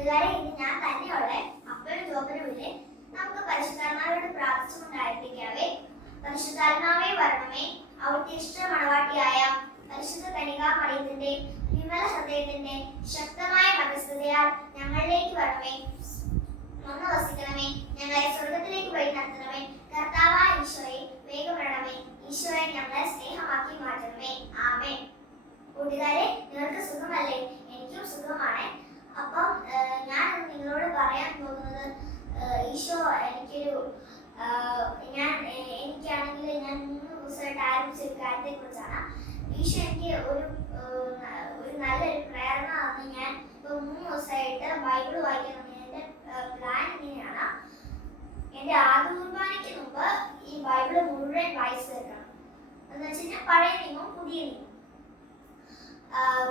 കൂട്ടുകാരെ, ഇന്ന് ഞാൻ തന്നെയുള്ള അപ്പനും ജോബനുമില്ലേ. നമുക്ക് പരിശുദ്ധാത്മാവോട് പ്രാർത്ഥിച്ചുകൊണ്ടായിരിക്കാവേ. പരിശുദ്ധാത്മാവേ വരണമേ, അവിടുത്തെ ഇഷ്ട മണവാട്ടിയായ പരിശുദ്ധ കന്യകാമറിയത്തിന്റെ വിമല ഹൃദയത്തിന്റെ ശക്തമായ മധ്യസ്ഥതയാൽ ഞങ്ങളിലേക്ക് വരണമേ. വന്നു വസിക്കണമേ. ഞങ്ങളെ സ്വർഗത്തിലേക്ക് വഴി നടത്തണമേ. കർത്താവായ ഈശോയെ വേഗം വരണമേ. ഈശോയെ ഞങ്ങളെ സ്നേഹമാക്കി മാറ്റണമേ. ആമേൻ. കൂട്ടുകാരെ, നിങ്ങൾക്ക് സുഖമല്ലേ? എനിക്കും സുഖമാണ്. അപ്പം ഞാൻ നിങ്ങളോട് പറയാൻ പോകുന്നത് ഈശോ എനിക്കാണെങ്കിൽ ഞാൻ 3 ദിവസമായിട്ട് ആരംഭിച്ച ഒരു കാര്യത്തെ കുറിച്ചാണ്. ഈശോ എനിക്ക് ഒരു നല്ലൊരു പ്രേരണ തന്നു. ഞാൻ ഇപ്പോൾ 3 ദിവസമായിട്ട് ബൈബിൾ വായിക്കണം. എൻ്റെ പ്ലാൻ ഇങ്ങനെയാണ്: എൻ്റെ ആദ്യ കുർബാനയ്ക്ക് മുമ്പ് ഈ ബൈബിൾ മുഴുവൻ വായിച്ചു തീർക്കണം. എന്ന് വെച്ചാൽ പഴയ നിയമം പുതിയ നിയമം.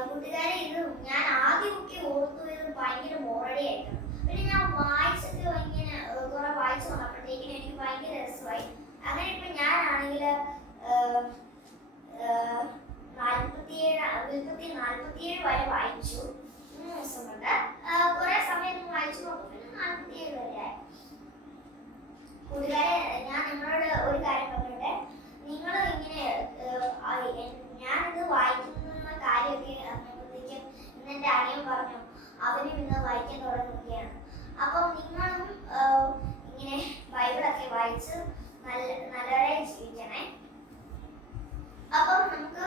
കൂട്ടുകാരെ, ഇത് ഞാൻ ആദ്യമൊക്കെ ഓർത്തു ഇത് ഭയങ്കര ബോറടി ആയിരുന്നു. പിന്നെ ഞാൻ വായിച്ചൊക്കെ ഇങ്ങനെ കുറെ വായിച്ചു വന്നപ്പോഴത്തേക്കിനും എനിക്ക് ഭയങ്കര രസമായി. അങ്ങനെ ഇപ്പൊ ഞാനാണെങ്കിൽ 47 വരെ വായിച്ചു. 3 ദിവസം കൊണ്ട് കുറെ സമയം വായിച്ചു നോക്കും. പിന്നെ 47 വരെ ആയി. കൂട്ടുകാരെ, ഞാൻ നിങ്ങളോട് ഒരു കാര്യം പറഞ്ഞിട്ടെ. നിങ്ങളും ഇങ്ങനെ ഞാനിത് വായിക്കുന്ന കാര്യമൊക്കെ അറിഞ്ഞപ്പോഴത്തേക്കും ഇന്ന് എൻ്റെ അനിയൻ പറഞ്ഞു അവനും ഇന്ന് വായിക്കാൻ തുടങ്ങുകയാണ്. അപ്പം നിങ്ങളും ഇങ്ങനെ ബൈബിളൊക്കെ വായിച്ച് നല്ലവരെ ജീവിക്കണേ. അപ്പം നമുക്ക്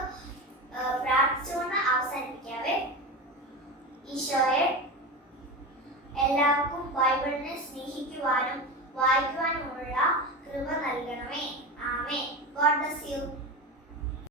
പ്രാർത്ഥിച്ചുകൊണ്ട് അവസാനിപ്പിക്കാവേ. ഈശോയെ, എല്ലാവർക്കും ബൈബിളിനെ സ്നേഹിക്കുവാനും വായിക്കുവാനുമുള്ള കൃപ